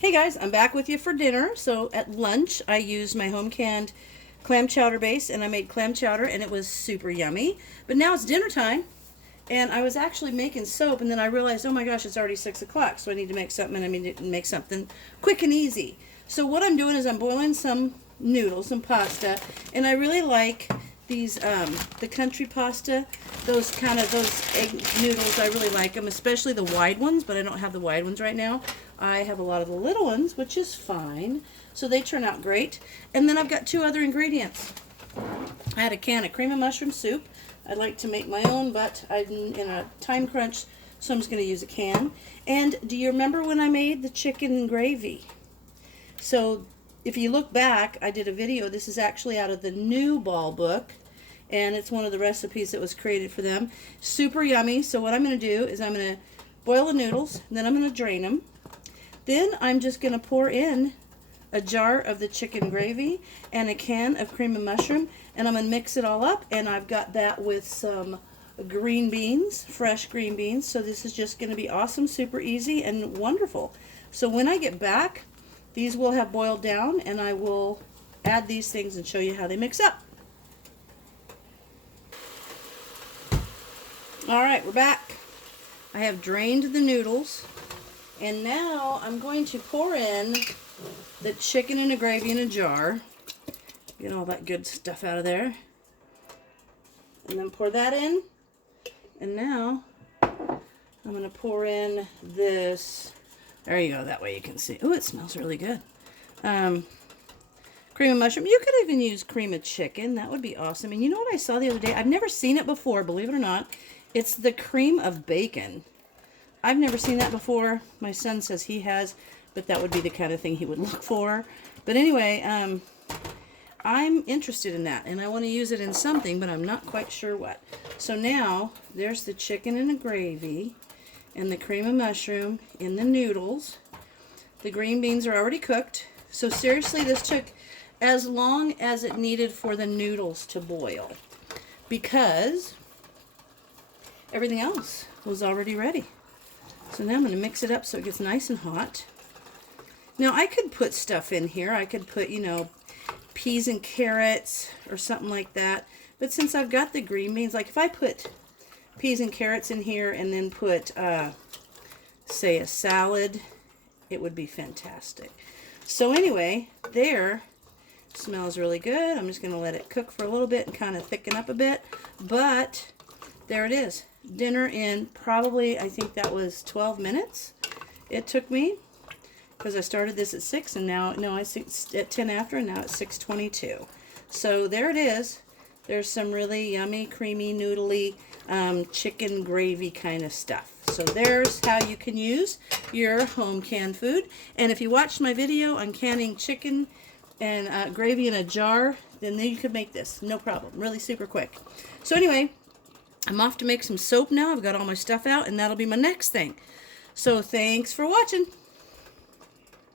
Hey guys, I'm back with you for dinner. So at lunch, I used my home canned clam chowder base and I made clam chowder and it was super yummy. But now it's dinner time and I was actually making soap and then I realized, oh my gosh, it's already 6 o'clock. So I need to make something and I need to make something quick and easy. So what I'm doing is I'm boiling some noodles, some pasta, and I really like these, the country pasta, those egg noodles. I really like them, especially the wide ones, but I don't have the wide ones right now. I have a lot of the little ones, which is fine. So they turn out great. And then I've got two other ingredients. I had a can of cream of mushroom soup. I'd like to make my own, but I'm in a time crunch, so I'm just going to use a can. And do you remember when I made the chicken gravy? So if you look back, I did a video. This is actually out of the new ball book, and it's one of the recipes that was created for them. Super yummy. So what I'm going to do is I'm going to boil the noodles, then I'm going to drain them. Then I'm just going to pour in a jar of the chicken gravy and a can of cream of mushroom, and I'm going to mix it all up, and I've got that with some green beans, fresh green beans. So this is just going to be awesome, super easy, and wonderful. So when I get back, these will have boiled down, and I will add these things and show you how they mix up. Alright, we're back. I have drained the noodles, and now I'm going to pour in the chicken and the gravy in a jar. Get all that good stuff out of there. And then pour that in. And now I'm going to pour in this. There you go, that way you can see. Oh, it smells really good. Cream of mushroom. You could even use cream of chicken. That would be awesome. And you know what I saw the other day? I've never seen it before, believe it or not. It's the cream of bacon. I've never seen that before. My son says he has, but that would be the kind of thing he would look for. But anyway, I'm interested in that, and I want to use it in something, but I'm not quite sure what. So now, there's the chicken and the gravy, and the cream of mushroom in the noodles. The green beans are already cooked. So seriously, this took as long as it needed for the noodles to boil, because everything else was already ready. So now I'm going to mix it up so it gets nice and hot. Now I could put stuff in here. I could put, you know, peas and carrots or something like that. But since I've got the green beans, like if I put peas and carrots in here and then put, say, a salad, it would be fantastic. So anyway, there, smells really good. I'm just going to let it cook for a little bit and kind of thicken up a bit. But there it is. Dinner in probably, I think that was 12 minutes it took me, because I started this at 6 and now, no, I think at 10 after, and now it's 6:22. So there it is. There's some really yummy, creamy, noodly chicken gravy kind of stuff. So there's how you can use your home canned food. And if you watched my video on canning chicken and gravy in a jar, then you could make this. No problem. Really super quick. So anyway, I'm off to make some soap now. I've got all my stuff out, and that'll be my next thing. So thanks for watching.